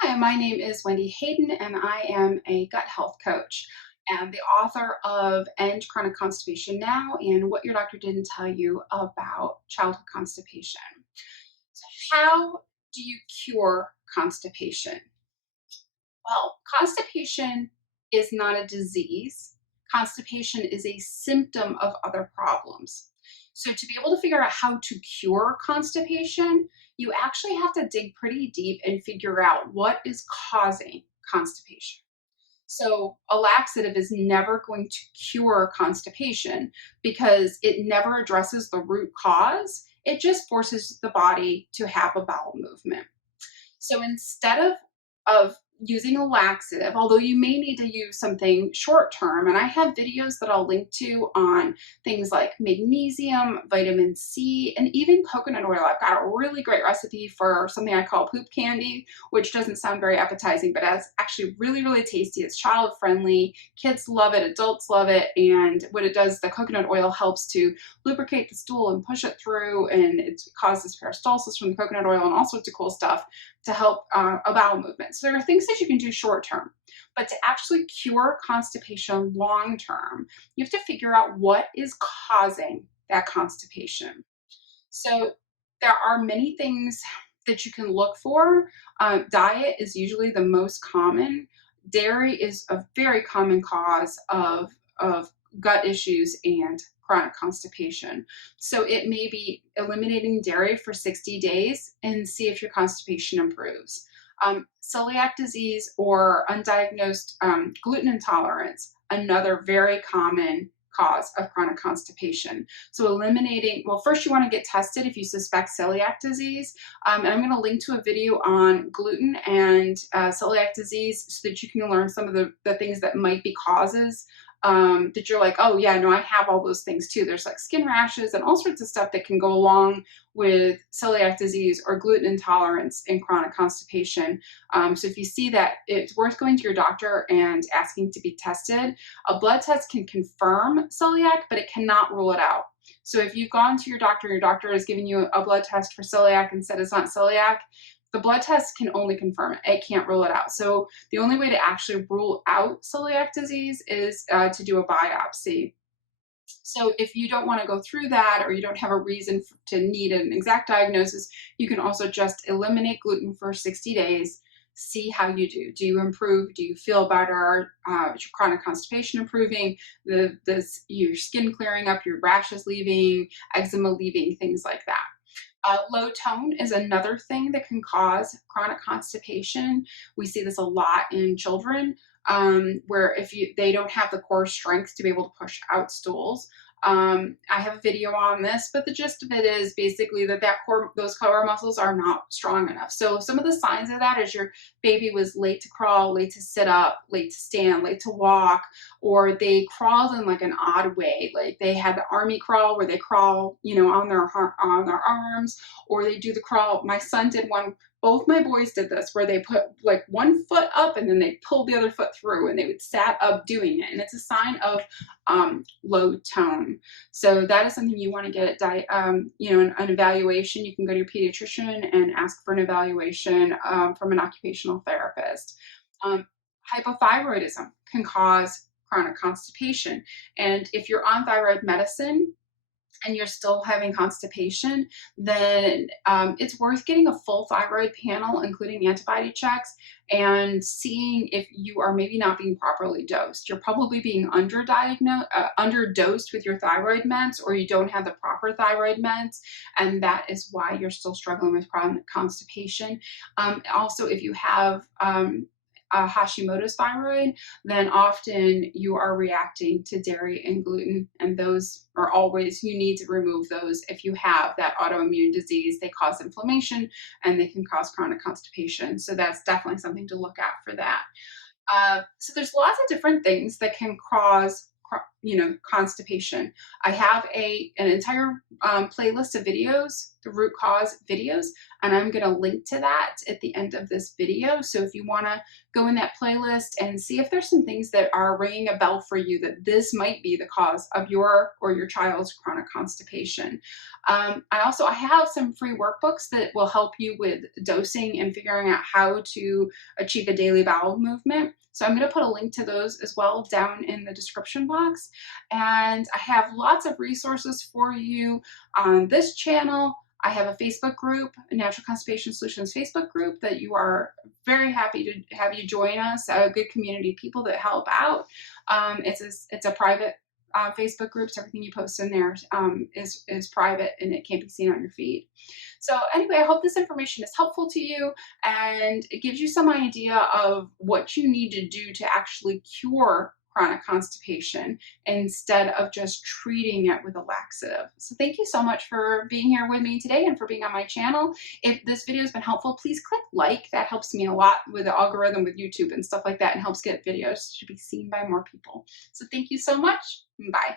Hi, my name is Wendy Hayden, and I am a gut health coach and the author of End Chronic Constipation Now and What Your Doctor Didn't Tell You About Childhood Constipation. So how do you cure constipation? Well, constipation is not a disease. Constipation is a symptom of other problems. So to be able to figure out how to cure constipation, you actually have to dig pretty deep and figure out what is causing constipation. So a laxative is never going to cure constipation because it never addresses the root cause. It just forces the body to have a bowel movement. So instead of using a laxative, although you may need to use something short term, and I have videos that I'll link to on things like magnesium, vitamin C, and even coconut oil. I've got a really great recipe for something I call poop candy, which doesn't sound very appetizing, but it's actually really, really tasty. It's child friendly. Kids love it, adults love it, and what it does, the coconut oil helps to lubricate the stool and push it through, and it causes peristalsis from the coconut oil and all sorts of cool stuff to help a bowel movement. So there are things that you can do short term, but to actually cure constipation long term, you have to figure out what is causing that constipation. So there are many things that you can look for. Diet is usually the most common. Dairy is a very common cause of gut issues and chronic constipation. So it may be eliminating dairy for 60 days and see if your constipation improves. Celiac disease or undiagnosed gluten intolerance, another very common cause of chronic constipation. So eliminating, well, first you want to get tested if you suspect celiac disease. And I'm going to link to a video on gluten and celiac disease so that you can learn some of the things that might be causes that you're like, oh yeah, no, I have all those things too. There's like skin rashes and all sorts of stuff that can go along with celiac disease or gluten intolerance in chronic constipation. So if you see that, it's worth going to your doctor and asking to be tested. A blood test can confirm celiac, but it cannot rule it out. So if you've gone to your doctor has given you a blood test for celiac and said it's not celiac, the blood test can only confirm it. It can't rule it out. So the only way to actually rule out celiac disease is to do a biopsy. So if you don't want to go through that or you don't have a reason to need an exact diagnosis, you can also just eliminate gluten for 60 days, see how you do. Do you improve? Do you feel better? Is your chronic constipation improving? Your skin clearing up, your rashes leaving, eczema leaving, things like that. Low tone is another thing that can cause chronic constipation. We see this a lot in children where if they don't have the core strength to be able to push out stools. I have a video on this, but the gist of it is basically those core muscles are not strong enough. So some of the signs of that is your baby was late to crawl, late to sit up, late to stand, late to walk, or they crawled in like an odd way. Like they had the army crawl where they crawl, on their arms, or they do the crawl. My son did one. Both my boys did this where they put like one foot up and then they pulled the other foot through and they would sat up doing it. And it's a sign of low tone. So that is something you want to get an evaluation. You can go to your pediatrician and ask for an evaluation from an occupational therapist. Hypothyroidism can cause chronic constipation. And if you're on thyroid medicine, and you're still having constipation, then it's worth getting a full thyroid panel, including antibody checks, and seeing if you are maybe not being properly dosed. You're probably being underdosed with your thyroid meds, or you don't have the proper thyroid meds, and that is why you're still struggling with chronic constipation. Also, if you have Hashimoto's thyroid, then often you are reacting to dairy and gluten, and those are always, you need to remove those if you have that autoimmune disease. They cause inflammation and they can cause chronic constipation. So that's definitely something to look at for that. So there's lots of different things that can cause constipation. I have an entire playlist of videos, the root cause videos, and I'm going to link to that at the end of this video. So if you want to go in that playlist and see if there's some things that are ringing a bell for you, that this might be the cause of your or your child's chronic constipation. I have some free workbooks that will help you with dosing and figuring out how to achieve a daily bowel movement. So I'm going to put a link to those as well down in the description box. And I have lots of resources for you on this channel. I have a Facebook group, a Natural Constipation Solutions Facebook group that you are very happy to have you join us, a good community of people that help out. It's a private Facebook group, so everything you post in there is private and it can't be seen on your feed. So anyway, I hope this information is helpful to you and it gives you some idea of what you need to do to actually cure chronic constipation instead of just treating it with a laxative. So thank you so much for being here with me today and for being on my channel. If this video has been helpful, please click like. That helps me a lot with the algorithm with YouTube and stuff like that and helps get videos to be seen by more people. So thank you so much. Bye.